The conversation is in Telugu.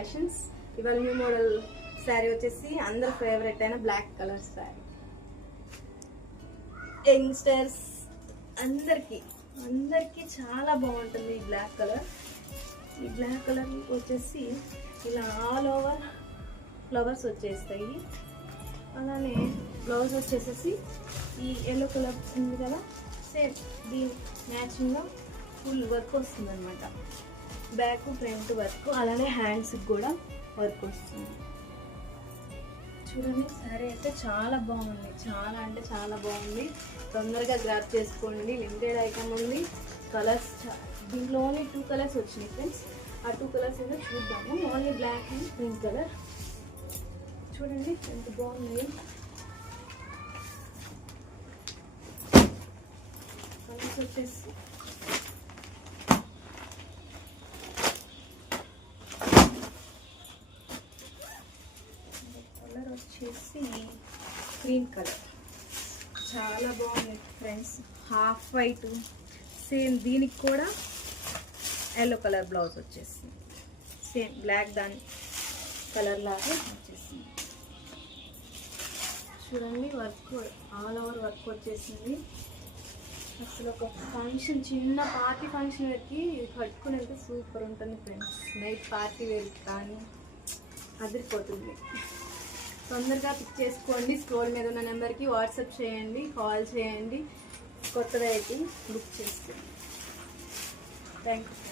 ఫ్యాషన్స్. ఇవాళ న్యూ మోడల్ శారీ వచ్చేసి అందరు ఫేవరెట్ అయిన బ్లాక్ కలర్ శారీ. యంగ్స్టర్స్ అందరికి చాలా బాగుంటుంది ఈ బ్లాక్ కలర్. ఈ బ్లాక్ కలర్ వచ్చేసి ఇలా ఆల్ ఓవర్ ఫ్లవర్స్ వచ్చేస్తాయి. అలానే బ్లౌజ్ వచ్చేసేసి ఈ ఎల్లో కలర్ ఉంది కదా, సేమ్ దీని మ్యాచింగ్గా ఫుల్ వర్క్ వస్తుంది అనమాట. బ్యాక్ ఫ్రంట్ వర్క్, అలానే హ్యాండ్స్కి కూడా వర్క్ వస్తుంది. చూడండి సారీ అయితే చాలా బాగుంది, చాలా అంటే చాలా బాగుంది. తొందరగా గ్రాప్ చేసుకోండి, లిమిటెడ్ ఐటమ్ ఉంది. కలర్స్ దీంట్లో ఓన్లీ 2 కలర్స్ వచ్చినాయి ఫ్రెండ్స్. ఆ 2 కలర్స్ ఏదో చూద్దాము. Only black and pink colour. చూడండి ఎంత బాగుంది. కలర్స్ వచ్చేసి గ్రీన్ కలర్ చాలా బాగుంది ఫ్రెండ్స్. హాఫ్ వైట్, సేమ్ దీనికి కూడా ఎల్లో కలర్ బ్లౌజ్ వచ్చేసింది. సేమ్ బ్లాక్ దాని కలర్ లాగా వచ్చేసింది. చూడండి వర్క్ ఆల్ ఓవర్ వర్క్ వచ్చేసింది. అసలు ఒక ఫంక్షన్, చిన్న పార్టీ ఫంక్షన్ వేర్కి కట్టుకుని వెళ్తే సూపర్ ఉంటుంది ఫ్రెండ్స్. నైట్ పార్టీ వేర్కి కానీ అదిరిపోతుంది. తొందరగా పిక్ చేసుకోండి. స్క్రోల్ మీద ఉన్న నెంబర్కి వాట్సాప్ చేయండి, కాల్ చేయండి. కొత్తగా అయితే బుక్ చేసుకోండి. Thank you.